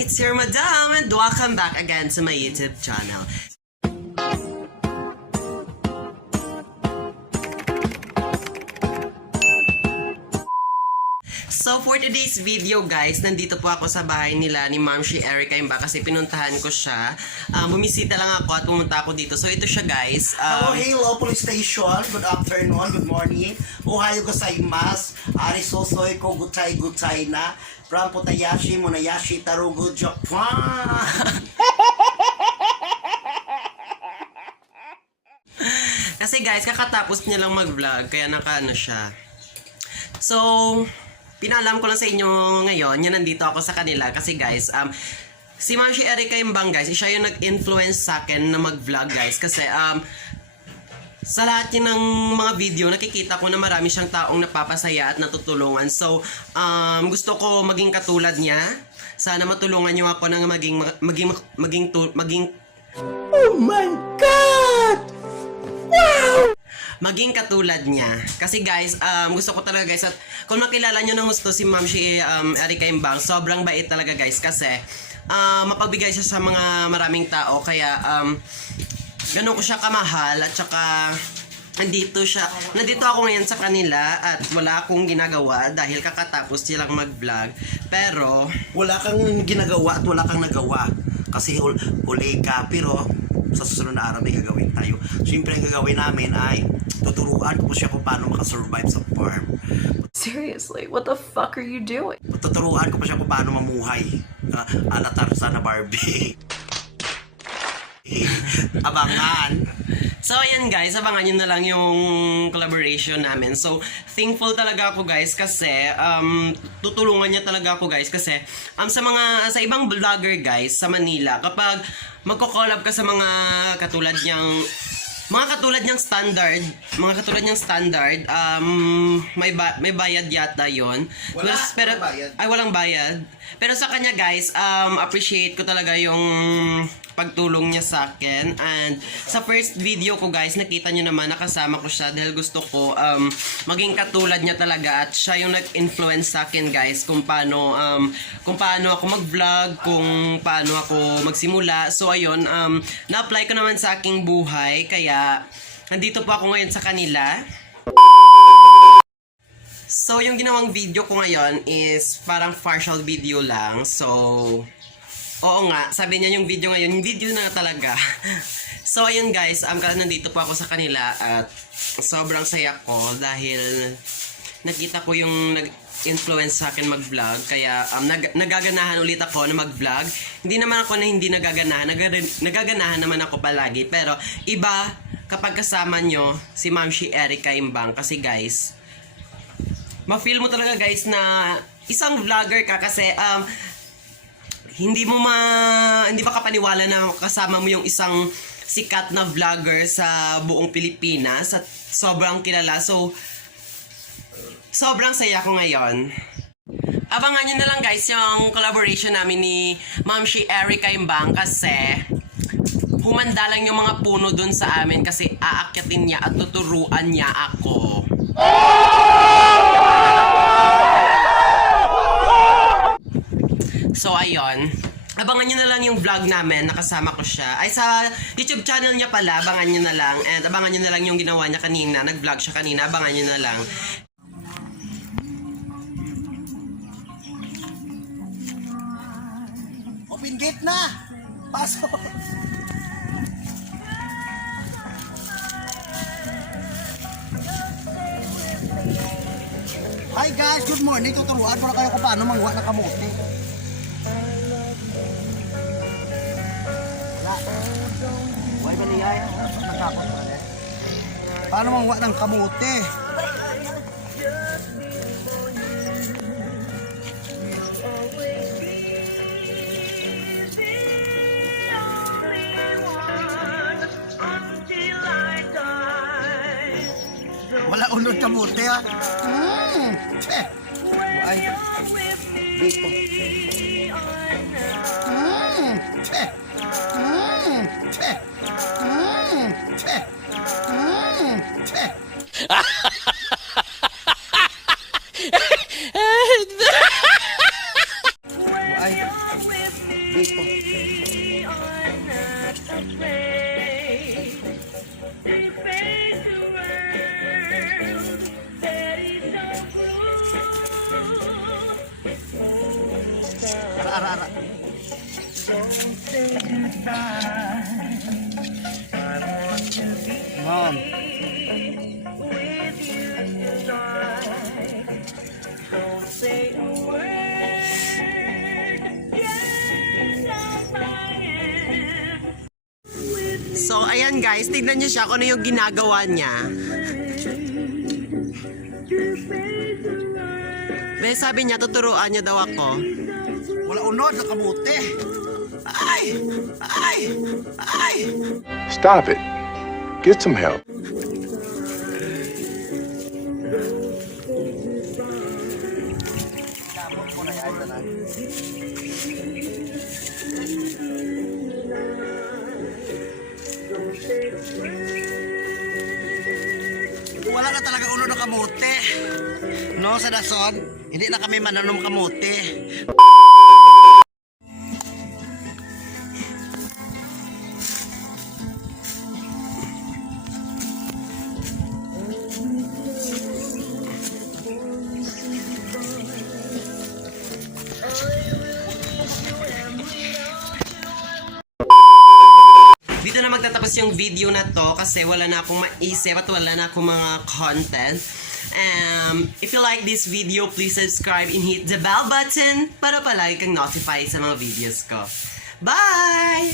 it's your madam and welcome back again to my YouTube channel. So for today's video guys, nandito po ako sa bahay nila ni Ma'am si Erica Imba kasi pinuntahan ko siya. Um, bumisita lang ako at pumunta ako dito. So ito siya guys. Hello, Um, hello, police station. Good afternoon, good morning. Ohayo gozaimasu. Ari sosoy ko guchay guchay na. From Potayashi, Munayashi, Tarugo, Japan. Kasi guys, kakatapos niya lang mag-vlog, kaya naka-ano siya. So, pinalam ko lang sa inyo ngayon, yan nandito ako sa kanila. Kasi guys, um, si Ma'am si Erica Imbang guys, siya yung nag-influence sa akin na mag-vlog guys. Kasi um, sa lahat yun ng mga video, nakikita ko na marami siyang taong napapasaya at natutulungan. So, um, gusto ko maging katulad niya. Sana matulungan niyo ako ng maging, maging, maging, tu- maging, Oh my! Maging katulad niya. Kasi guys, um, gusto ko talaga guys, at kung makilala nyo ng gusto si Ma'am si um, Erika Imbang, sobrang bait talaga guys kasi um, mapagbigay siya sa mga maraming tao. Kaya um, ganun ko siya kamahal at saka nandito siya, nandito ako ngayon sa kanila at wala akong ginagawa dahil kakatapos silang mag-vlog. Pero, Wala kang ginagawa at wala kang nagawa. Kasi ul uli ka, pero sa susunod na araw may gagawin tayo. Siyempre, ang gagawin namin ay tuturuan ko po siya kung paano makasurvive sa farm. Seriously, what the fuck are you doing? Tuturuan ko pa siya kung paano mamuhay. Uh, ala Tarzan na Barbie. Abangan. So, ayan guys, abangan nyo na lang yung collaboration namin. So, thankful talaga ako guys kasi um, tutulungan niya talaga ako guys kasi um, sa mga, sa ibang vlogger guys sa Manila, kapag magko-collab ka sa mga katulad niyang mga katulad niyang standard, mga katulad niyang standard, um, may, ba- may bayad yata yon. Wala, pero, walang bayad. Ay, walang bayad. Pero sa kanya guys, um, appreciate ko talaga yung pagtulong niya sa akin. And sa first video ko guys, nakita niyo naman nakasama ko siya dahil gusto ko um, maging katulad niya talaga at siya yung nag-influence sa akin guys kung paano um, kung paano ako mag-vlog, kung paano ako magsimula. So ayun, um, na-apply ko naman sa aking buhay kaya nandito po ako ngayon sa kanila. So, yung ginawang video ko ngayon is parang partial video lang. So, oo nga, sabi niya yung video ngayon, video na talaga. so, ayun guys, um, nandito po ako sa kanila at sobrang saya ko dahil nakita ko yung nag influence sa akin mag-vlog. Kaya um, nag- nagaganahan ulit ako na mag-vlog. Hindi naman ako na hindi nagaganahan Nagag- nagaganahan naman ako palagi. Pero iba kapag kasama nyo si Ma'am si Erica Imbang. Kasi guys ma-feel mo talaga guys na isang vlogger ka. Kasi um, hindi mo ma hindi ba kapaniwala na kasama mo yung isang sikat na vlogger sa buong Pilipinas at sobrang kilala? So sobrang saya ko ngayon. Abangan nyo na lang guys yung collaboration namin ni Ma'am si Erica Imbang kasi humanda lang yung mga puno dun sa amin kasi aakyatin niya at tuturuan niya ako. So, ayun. Abangan nyo na lang yung vlog namin, nakasama ko siya. Ay, sa YouTube channel niya pala, abangan nyo na lang. And abangan nyo na lang yung ginawa niya kanina. Nag-vlog siya kanina, abangan nyo na lang. Open gate na! Pasok! Hi guys, good morning. Tuturuan ko na kayo kung paano mangwa ng kamote. Huwag ba niya? Natakot ka rin. Paano mangwa ng kamote? Wala unod kamote ha. Mm. Eh. Ay. Dito. Mm. Eh. Mm. Dito. Ara, ara, ara. Mom. So, ayan guys, tignan niyo siya kung ano yung ginagawa niya. May sabi niya, tuturuan niya daw ako. Wala unod, nakabuti. Ay! Ay! Ay! Stop it. Get some help. Na talaga ulo ng kamote. No, sa dason, hindi na kami mananom kamote. Dito na magtatapos yung video na to kasi wala na akong maisip at wala na akong mga content. Um, if you like this video, please subscribe and hit the bell button para palagi kang notified sa mga videos ko. Bye!